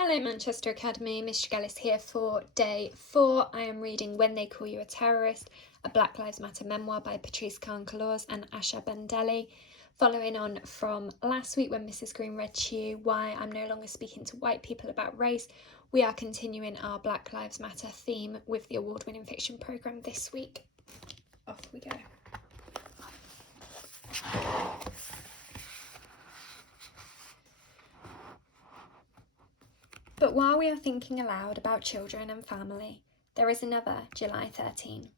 Hello Manchester Academy, Miss Tregelles here for day 4. I am reading When They Call You a Terrorist, a Black Lives Matter Memoir by Patrisse Cullors and Asha Bandele. Following on from last week when Mrs. Green read to you Why I'm No Longer Speaking to White People About Race, we are continuing our Black Lives Matter theme with the award-winning fiction programme this week. Off we go. But while we are thinking aloud about children and family, there is another July 13.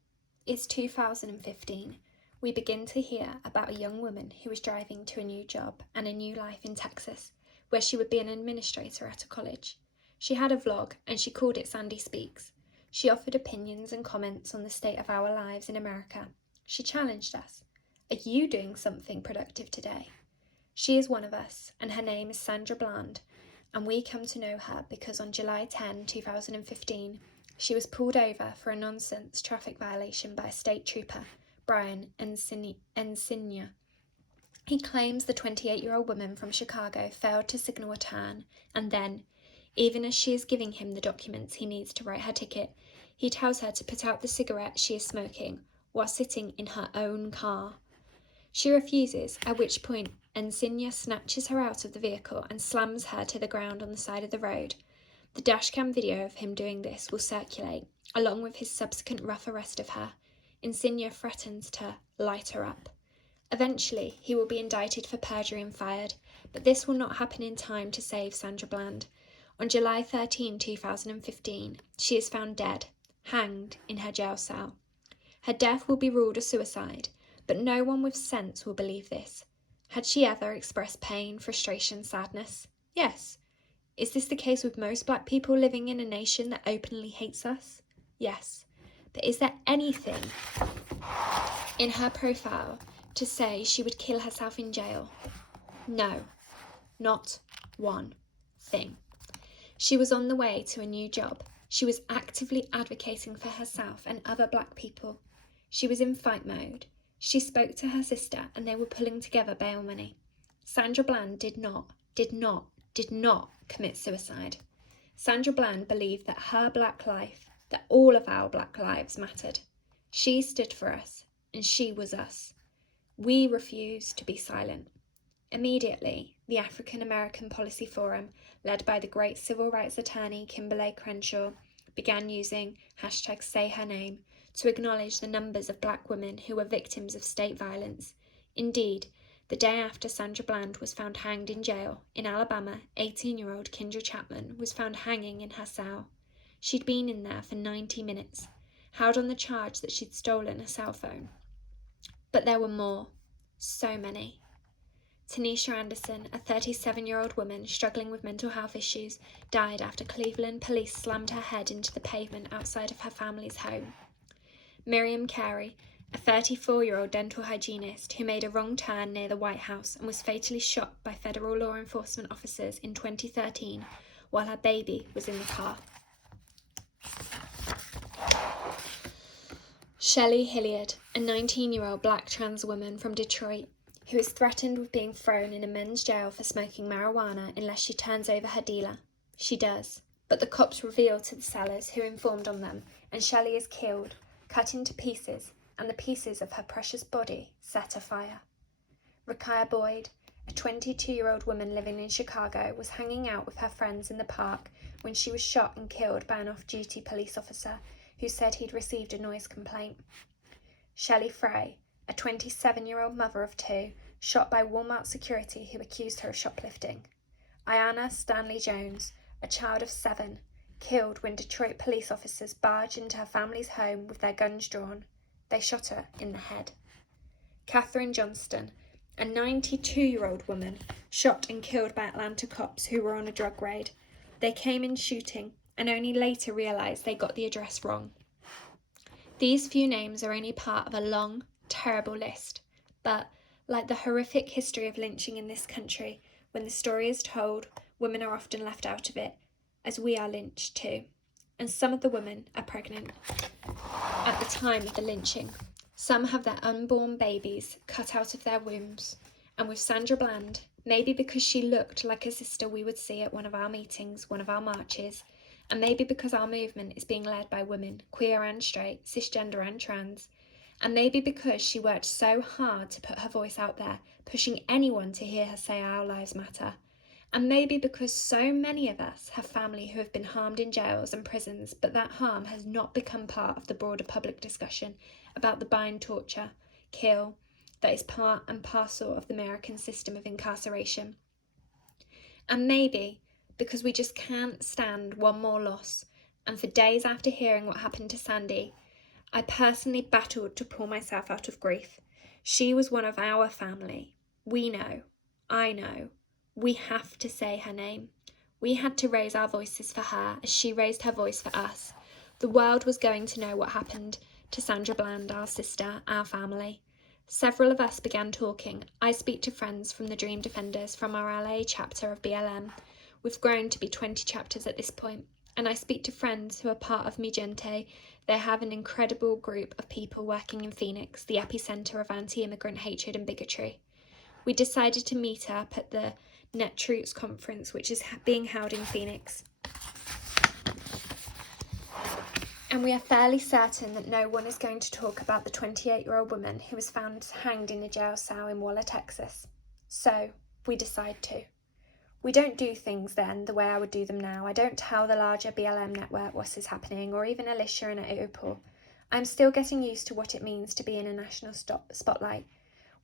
It's 2015. We begin to hear about a young woman who was driving to a new job and a new life in Texas, where she would be an administrator at a college. She had a vlog and she called it Sandy Speaks. She offered opinions and comments on the state of our lives in America. She challenged us. Are you doing something productive today? She is one of us, and her name is Sandra Bland, and we come to know her because on July 10, 2015, she was pulled over for a nonsense traffic violation by a state trooper, Brian Encinia. He claims the 28-year-old woman from Chicago failed to signal a turn, and then, even as she is giving him the documents he needs to write her ticket, he tells her to put out the cigarette she is smoking while sitting in her own car. She refuses, at which point Encinia snatches her out of the vehicle and slams her to the ground on the side of the road. The dashcam video of him doing this will circulate, along with his subsequent rough arrest of her. Encinia threatens to light her up. Eventually, he will be indicted for perjury and fired, but this will not happen in time to save Sandra Bland. On July 13, 2015, she is found dead, hanged in her jail cell. Her death will be ruled a suicide, but no one with sense will believe this. Had she ever expressed pain, frustration, sadness? Yes. Is this the case with most black people living in a nation that openly hates us? Yes. But is there anything in her profile to say she would kill herself in jail? No. Not one thing. She was on the way to a new job. She was actively advocating for herself and other black people. She was in fight mode. She spoke to her sister and they were pulling together bail money. Sandra Bland did not commit suicide. Sandra Bland believed that her black life, that all of our black lives mattered. She stood for us and she was us. We refused to be silent. Immediately, the African American Policy Forum, led by the great civil rights attorney Kimberly Crenshaw, began using #SayHerName to acknowledge the numbers of black women who were victims of state violence. Indeed, the day after Sandra Bland was found hanged in jail in Alabama, 18-year-old Kendra Chapman was found hanging in her cell. She'd been in there for 90 minutes, held on the charge that she'd stolen a cell phone. But there were more, so many. Tanisha Anderson, a 37-year-old woman struggling with mental health issues, died after Cleveland police slammed her head into the pavement outside of her family's home. Miriam Carey, a 34-year-old dental hygienist who made a wrong turn near the White House and was fatally shot by federal law enforcement officers in 2013 while her baby was in the car. Shelley Hilliard, a 19-year-old black trans woman from Detroit, who is threatened with being thrown in a men's jail for smoking marijuana unless she turns over her dealer. She does, but the cops reveal to the sellers who informed on them, and Shelley is killed, cut into pieces, and the pieces of her precious body set afire. Rakaya Boyd, a 22-year-old woman living in Chicago, was hanging out with her friends in the park when she was shot and killed by an off-duty police officer who said he'd received a noise complaint. Shelley Frey, a 27-year-old mother of 2, shot by Walmart security who accused her of shoplifting. Ayanna Stanley Jones, a child of 7, killed when Detroit police officers barged into her family's home with their guns drawn. They shot her in the head. Katherine Johnston, a 92-year-old woman, shot and killed by Atlanta cops who were on a drug raid. They came in shooting and only later realised they got the address wrong. These few names are only part of a long, terrible list, but, like the horrific history of lynching in this country, when the story is told, women are often left out of it, as we are lynched too. And some of the women are pregnant at the time of the lynching. Some have their unborn babies cut out of their wombs. And with Sandra Bland, Maybe because she looked like a sister we would see at one of our meetings, one of our marches, and maybe because our movement is being led by women, queer and straight, cisgender and trans, and maybe because she worked so hard to put her voice out there, pushing anyone to hear her say our lives matter. And maybe because so many of us have family who have been harmed in jails and prisons, but that harm has not become part of the broader public discussion about the bind, torture, kill, that is part and parcel of the American system of incarceration. And maybe because we just can't stand one more loss, and for days after hearing what happened to Sandy, I personally battled to pull myself out of grief. She was one of our family. We know. I know. We have to say her name. We had to raise our voices for her as she raised her voice for us. The world was going to know what happened to Sandra Bland, our sister, our family. Several of us began talking. I speak to friends from the Dream Defenders from our LA chapter of BLM. We've grown to be 20 chapters at this point. And I speak to friends who are part of Mi Gente. They have an incredible group of people working in Phoenix, the epicenter of anti-immigrant hatred and bigotry. We decided to meet up at the Net Roots conference, which is being held in Phoenix. And we are fairly certain that no one is going to talk about the 28-year-old woman who was found hanged in a jail cell in Waller, Texas. So we decide to. We don't do things then the way I would do them now. I don't tell the larger BLM network what is happening, or even Alicia and Opal. I'm still getting used to what it means to be in a national spotlight.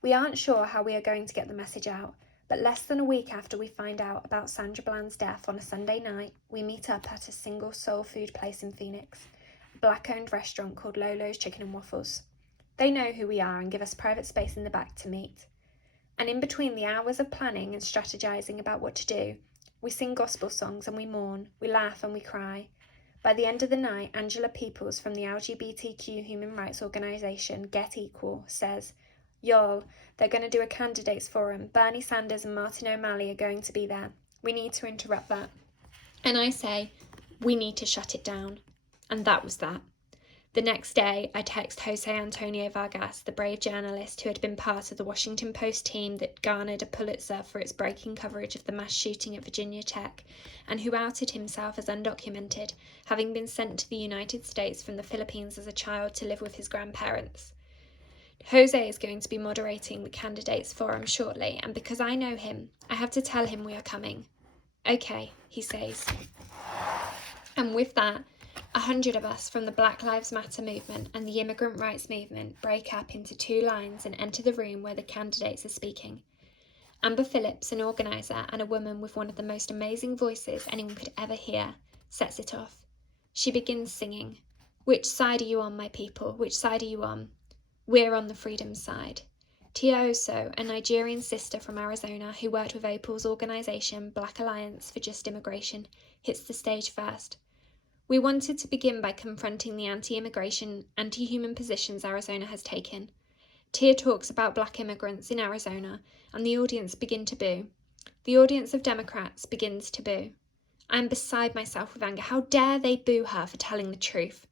We aren't sure how we are going to get the message out, but less than a week after we find out about Sandra Bland's death on a Sunday night, we meet up at a single soul food place in Phoenix, a black-owned restaurant called Lolo's Chicken and Waffles. They know who we are and give us private space in the back to meet. And in between the hours of planning and strategizing about what to do, we sing gospel songs and we mourn, we laugh and we cry. By the end of the night, Angela Peoples from the LGBTQ human rights organisation Get Equal says, "Y'all, they're going to do a candidates forum. Bernie Sanders and Martin O'Malley are going to be there. We need to interrupt that." And I say, we need to shut it down. And that was that. The next day, I text Jose Antonio Vargas, the brave journalist who had been part of the Washington Post team that garnered a Pulitzer for its breaking coverage of the mass shooting at Virginia Tech, and who outed himself as undocumented, having been sent to the United States from the Philippines as a child to live with his grandparents. Jose is going to be moderating the candidates forum shortly, and because I know him, I have to tell him we are coming. Okay, he says. And with that, 100 of us from the Black Lives Matter movement and the immigrant rights movement break up into two lines and enter the room where the candidates are speaking. Amber Phillips, an organiser and a woman with one of the most amazing voices anyone could ever hear, sets it off. She begins singing, "Which side are you on, my people? Which side are you on? We're on the freedom side." Tia Oso, a Nigerian sister from Arizona who worked with Opal's organisation Black Alliance for Just Immigration, hits the stage first. We wanted to begin by confronting the anti-immigration, anti-human positions Arizona has taken. Tia talks about black immigrants in Arizona, and the audience begin to boo. The audience of Democrats begins to boo. I am beside myself with anger. How dare they boo her for telling the truth?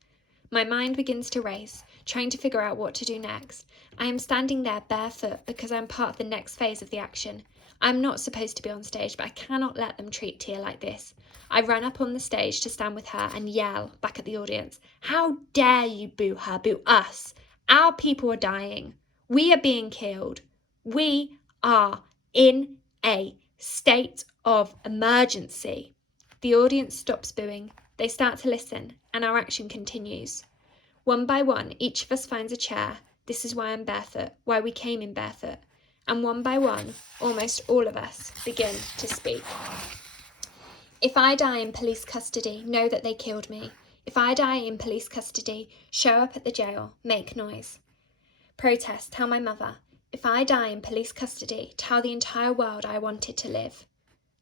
My mind begins to race, trying to figure out what to do next. I am standing there barefoot because I am part of the next phase of the action. I am not supposed to be on stage, but I cannot let them treat Tia like this. I run up on the stage to stand with her and yell back at the audience, "How dare you boo her, boo us? Our people are dying. We are being killed. We are in a state of emergency." The audience stops booing. They start to listen, and our action continues. One by one, each of us finds a chair. This is why I'm barefoot, why we came in barefoot. And one by one, almost all of us begin to speak. If I die in police custody, know that they killed me. If I die in police custody, show up at the jail, make noise. Protest, tell my mother. If I die in police custody, tell the entire world I wanted to live.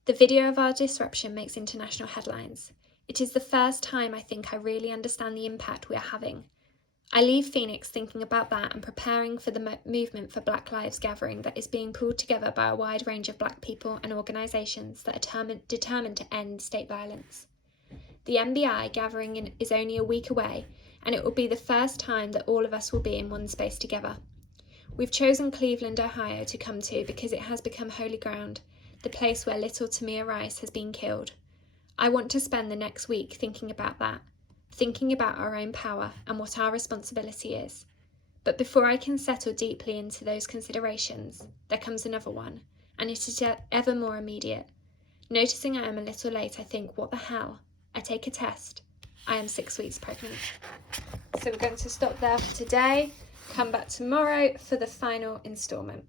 The video of our disruption makes international headlines. It is the first time I think I really understand the impact we are having. I leave Phoenix thinking about that and preparing for the movement for Black Lives gathering that is being pulled together by a wide range of black people and organisations that are determined to end state violence. The MBI gathering is only a week away, and it will be the first time that all of us will be in one space together. We've chosen Cleveland, Ohio to come to because it has become holy ground. the place where little Tamia Rice has been killed. I want to spend the next week thinking about that, thinking about our own power and what our responsibility is. But before I can settle deeply into those considerations, there comes another one, and it is ever more immediate. Noticing I am a little late, I think, what the hell? I take a test. I am 6 weeks pregnant. So we're going to stop there for today. Come back tomorrow for the final instalment.